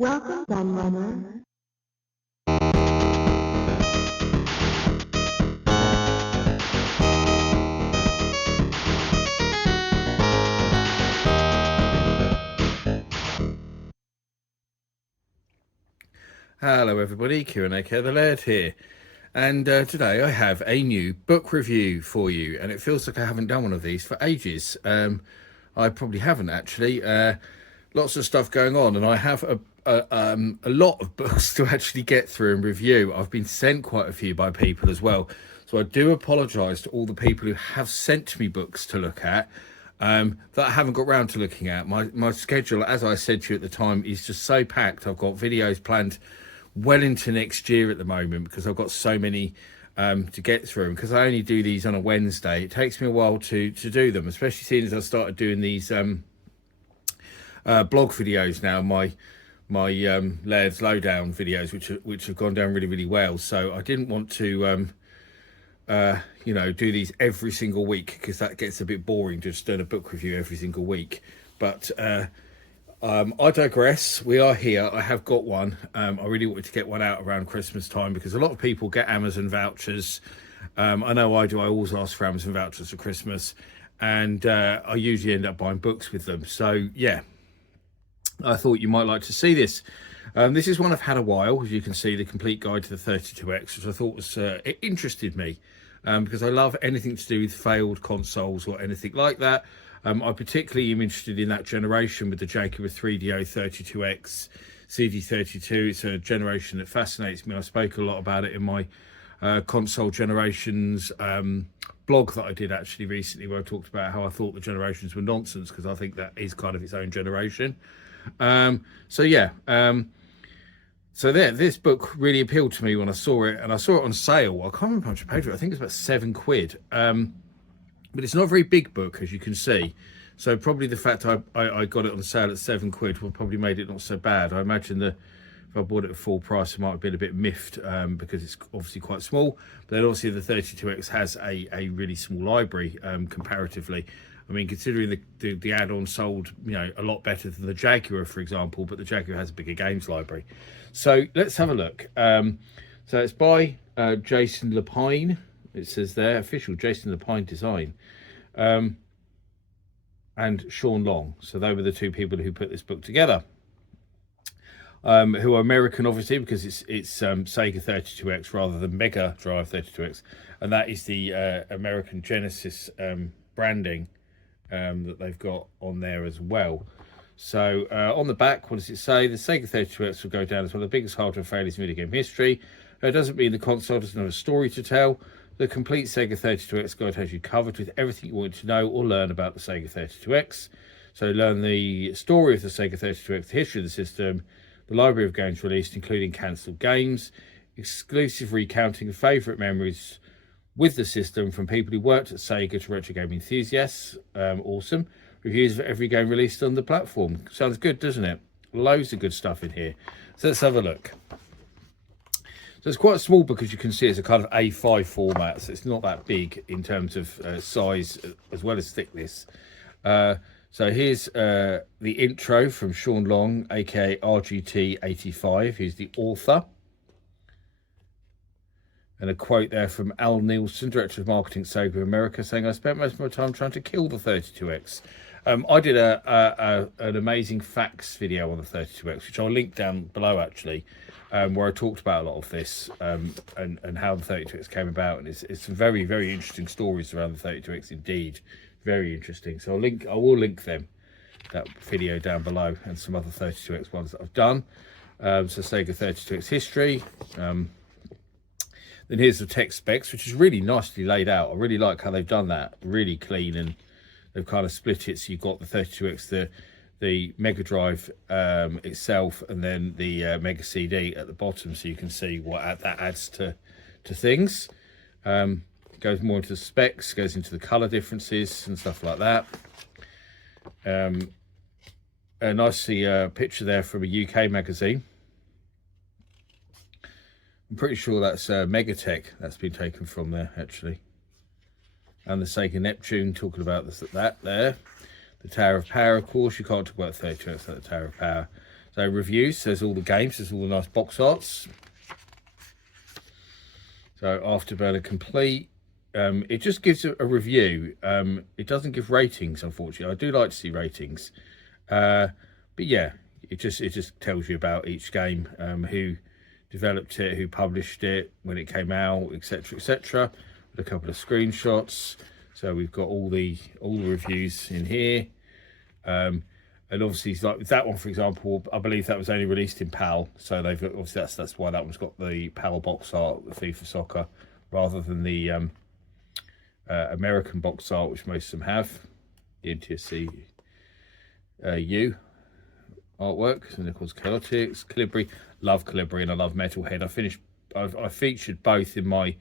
Welcome, Gunrunner. Hello everybody, Q&A the Laird here, and today I have a new book review for you, and it feels like I haven't done one of these for ages. I probably haven't actually. Lots of stuff going on, and I have a lot of books to actually get through and review. I've been sent quite a few by people as well, so I do apologise to all the people who have sent me books to look at that I haven't got round to looking at. My schedule, as I said to you at the time, is just so packed. I've got videos planned well into next year at the moment because I've got so many to get through. Because I only do these on a Wednesday, it takes me a while to do them, especially seeing as I started doing these blog videos now, my Laird's Lowdown videos, which have gone down really well. So I didn't want to do these every single week because that gets a bit boring, just doing a book review every single week. But I digress. We are here. I have got one. I really wanted to get one out around Christmas time because a lot of people get Amazon vouchers. I know I do. I always ask for Amazon vouchers for Christmas, and I usually end up buying books with them. So yeah, I thought you might like to see this. This is one I've had a while, as you can see, the complete guide to the 32X, which I thought was it interested me because I love anything to do with failed consoles or anything like that. I particularly am interested in that generation with the Jaguar 3DO 32X, CD32. It's a generation that fascinates me. I spoke a lot about it in my console generations blog that I did actually recently, where I talked about how I thought the generations were nonsense because I think that is kind of its own generation. So this book really appealed to me when I saw it, and I saw it on sale. I can't remember how much I paid for it. I think it's about £7. But it's not a very big book, as you can see. So probably the fact I got it on sale at £7 will probably made it not so bad. I imagine that if I bought it at full price, I might have been a bit miffed because it's obviously quite small. But then obviously the 32X has a really small library comparatively. I mean, considering the add-on sold, a lot better than the Jaguar, for example, but the Jaguar has a bigger games library. So let's have a look. So it's by Jason Repine. It says there, official Jason Repine design, and Shawn long. So they were the two people who put this book together, who are American, obviously, because it's Sega 32X rather than Mega Drive 32X, and that is the American Genesis branding that they've got on there as well. So on the back, what does it say? The Sega 32X will go down as one of the biggest hardware failures in video game history. It doesn't mean the console doesn't have a story to tell. The Complete Sega 32X guide has you covered with everything you want to know or learn about the Sega 32X. So learn the story of the Sega 32X, the history of the system, the library of games released, including cancelled games, exclusive recounting of favourite memories with the system from people who worked at Sega to retro game enthusiasts. Awesome. Reviews of every game released on the platform. Sounds good, doesn't it? Loads of good stuff in here. So let's have a look. So it's quite a small book, as you can see. It's a kind of A5 format, so it's not that big in terms of size as well as thickness. So here's the intro from Shawn Long, aka RGT85, who's the author. And a quote there from Al Nielsen, Director of Marketing at Sega America, saying, "I spent most of my time trying to kill the 32X. I did an amazing facts video on the 32X, which I'll link down below actually, where I talked about a lot of this and how the 32X came about. And it's some very, very interesting stories around the 32X indeed. Very interesting. So I will link that video down below, and some other 32X ones that I've done. So Sega 32X history. Then here's the tech specs, which is really nicely laid out. I really like how they've done that, really clean, and they've kind of split it. So you've got the 32X, the Mega Drive itself, and then the Mega CD at the bottom, so you can see what that adds to things. Goes more into the specs, goes into the color differences and stuff like that. And I see a picture there from a UK magazine. I'm pretty sure that's Megatech that's been taken from there, actually. And the Sega Neptune, talking about that there. The Tower of Power, of course. You can't talk about 32X without the Tower of Power. So reviews, there's all the games, there's all the nice box arts. So Afterburner Complete, it just gives a review. It doesn't give ratings, unfortunately. I do like to see ratings, but yeah, it just tells you about each game, who developed it, who published it, when it came out, etc., etc. With a couple of screenshots. So we've got all the reviews in here. And obviously, like that one, for example, I believe that was only released in PAL, so they've obviously that's why that one's got the PAL box art, the FIFA Soccer, rather than the American box art, which most of them have, the NTSC U artwork. And of course, Chaotix, Calibri, love Calibri, and I love Metalhead. I featured both in my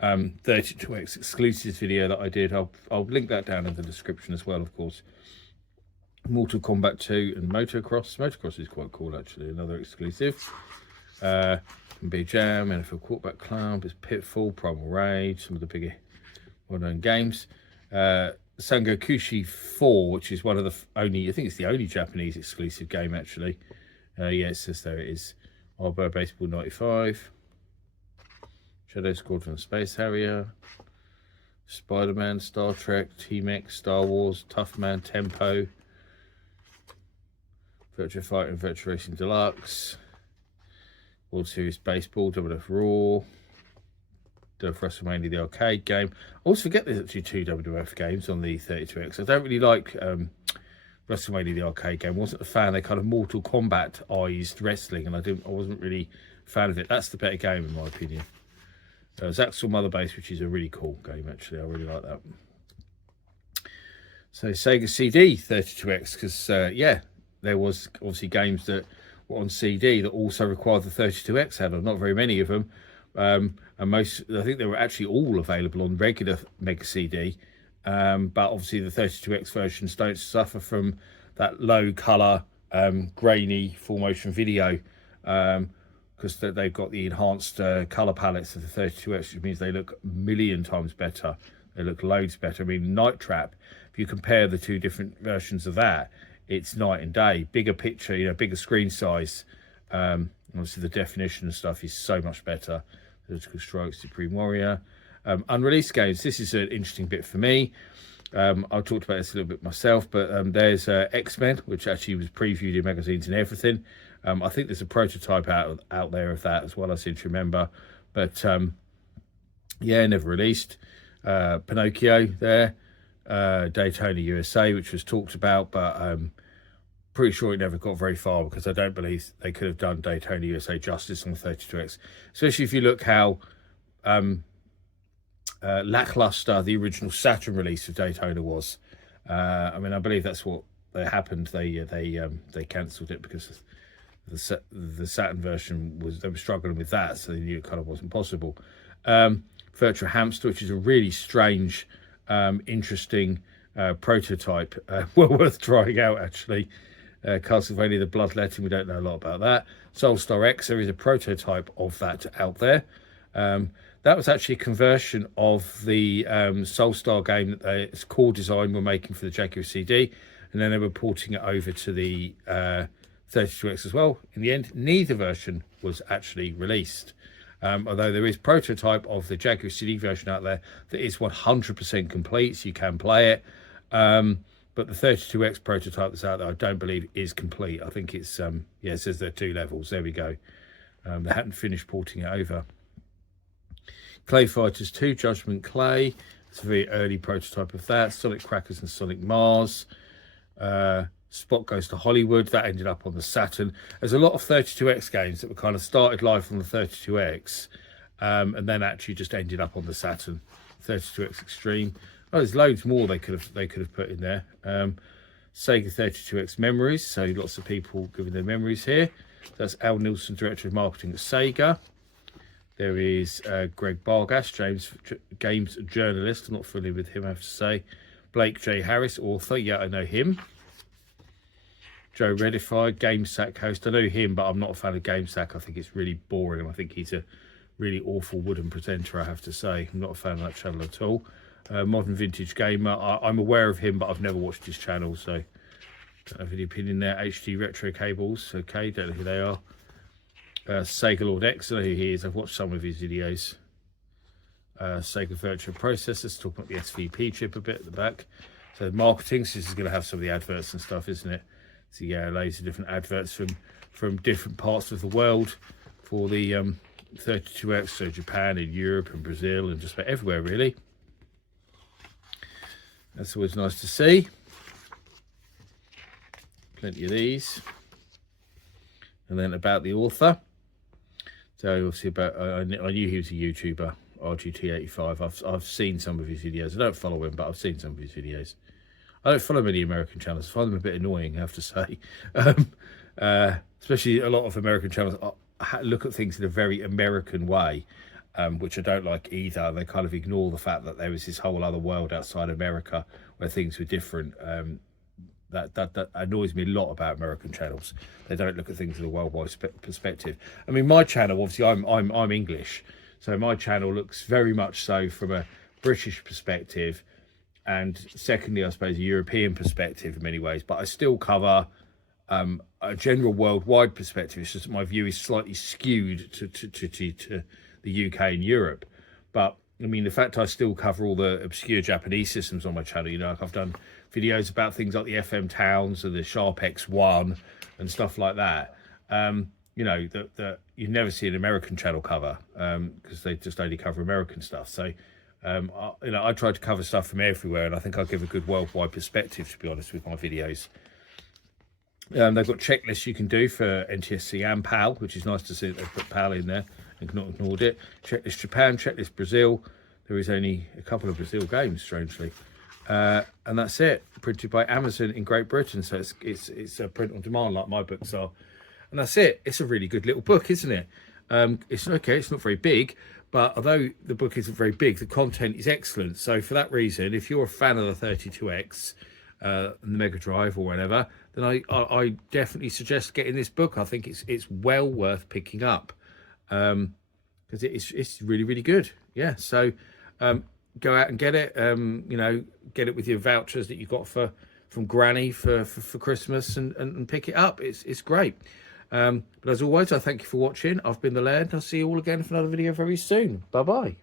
32X exclusives video that I did. I'll link that down in the description as well, of course. Mortal Kombat 2 and Motocross. Motocross is quite cool, actually, another exclusive. Big Jam, NFL Quarterback Club, it's Pitfall, Primal Rage, some of the bigger well-known games. Sangokushi 4, which is one of the only, I think it's the only Japanese exclusive game, actually. Yeah, it says there it is. Arbor Baseball 95. Shadow Squadron Space Harrier. Spider-Man, Star Trek, T-MEK, Star Wars, Tough Man, Tempo. Virtua Fighter and Virtua Racing Deluxe, World Series Baseball, WWF Raw, WWF WrestleMania the arcade game. I always forget there's actually 2 WWF games on the 32X. I don't really like WrestleMania the arcade game. I wasn't a fan. They kind of Mortal Kombat-ized wrestling, and I wasn't really a fan of it. That's the better game in my opinion. Zaxxon Mother Base, which is a really cool game actually. I really like that. So Sega CD 32X, because yeah, there was obviously games that were on CD that also required the 32X header. Not very many of them, and most, I think they were actually all available on regular Mega CD. But obviously the 32X versions don't suffer from that low color, grainy full motion video, because they've got the enhanced color palettes of the 32X, which means they look a million times better. They look loads better. I mean, Night Trap, if you compare the 2 different versions of that, it's night and day. Bigger picture, you know, bigger screen size. Obviously the definition and stuff is so much better. Vertical Strike, Supreme Warrior. Unreleased games, this is an interesting bit for me. I've talked about this a little bit myself, but there's X-Men, which actually was previewed in magazines and everything. I think there's a prototype out there of that as well, I seem to remember. But yeah, never released. Pinocchio there. Daytona USA, which was talked about, but pretty sure it never got very far, because I don't believe they could have done Daytona USA justice on the 32X, especially if you look how lackluster the original Saturn release of Daytona was. I mean, I believe that's what happened. They cancelled it because the Saturn version they were struggling with that, so they knew it kind of wasn't possible. Virtua Hamster, which is a really strange, interesting prototype, well worth trying out actually. Castlevania the Bloodletting, we don't know a lot about that. Soulstar X, there is a prototype of that out there. That was actually a conversion of the Soulstar game that its core design were making for the Jaguar CD, and then they were porting it over to the 32X as well. In the end, neither version was actually released. Although there is prototype of the Jaguar CD version out there that is 100% complete, so you can play it. But the 32X prototype that's out there, I don't believe is complete. I think it's, yeah, it says there are 2 levels. There we go. They hadn't finished porting it over. Clay Fighters 2, Judgment Clay. It's a very early prototype of that. Sonic Crackers and Sonic Mars. Spot Goes to Hollywood. That ended up on the Saturn. There's a lot of 32X games that were kind of started life on the 32X, and then actually just ended up on the Saturn. 32X Extreme. Oh, there's loads more they could have put in there. Sega 32X Memories. So lots of people giving their memories here. That's Al Nilsson, Director of Marketing at Sega. There is Greg Bargas, games journalist. I'm not familiar with him, I have to say. Blake J. Harris, author. Yeah, I know him. Joe Redified, GameSack host. I know him, but I'm not a fan of GameSack. I think it's really boring. I think he's a really awful wooden presenter, I have to say. I'm not a fan of that channel at all. Modern Vintage Gamer. I'm aware of him, but I've never watched his channel, so Don't have any opinion there. HD retro cables. Okay, don't know who they are. Sega Lord X, I know who he is. I've watched some of his videos. Sega Virtual Processors, talking about the SVP chip a bit at the back. So marketing, so this is going to have some of the adverts and stuff, isn't it? So yeah, loads of different adverts from different parts of the world for the 32X, so Japan and Europe and Brazil and just about everywhere really. That's always nice to see. Plenty of these. And then about the author. So obviously about, I knew he was a YouTuber, RGT85. I've seen some of his videos. I don't follow him, but I've seen some of his videos. I don't follow many American channels. I find them a bit annoying, I have to say. Especially a lot of American channels look at things in a very American way, which I don't like either. They kind of ignore the fact that there was this whole other world outside America where things were different. That annoys me a lot about American channels. They don't look at things in a worldwide perspective. I mean, my channel, obviously, I'm English, so my channel looks very much so from a British perspective, and secondly, I suppose, a European perspective in many ways. But I still cover a general worldwide perspective. It's just that my view is slightly skewed to the UK and Europe. But I mean, the fact I still cover all the obscure Japanese systems on my channel, you know, like I've done videos about things like the FM Towns and the Sharp X1 and stuff like that. You know, that you never see an American channel cover because they just only cover American stuff. So, you know, I try to cover stuff from everywhere, and I think I give a good worldwide perspective, to be honest, with my videos. They've got checklists you can do for NTSC and PAL, which is nice to see that they've put PAL in there and not ignored it. Checklist Japan, checklist Brazil. There is only a couple of Brazil games, strangely. And that's it. Printed by Amazon in Great Britain, so it's a print on demand like my books are. And that's it. It's a really good little book, isn't it? It's okay. It's not very big, but although the book isn't very big, the content is excellent. So for that reason, if you're a fan of the 32X, and the Mega Drive or whatever, then I definitely suggest getting this book. I think it's well worth picking up because it's really, really good. Yeah. So go out and get it. You know, get it with your vouchers that you got from Granny for Christmas and pick it up. It's great. But as always, I thank you for watching. I've been the Laird, and I'll see you all again for another video very soon. Bye bye.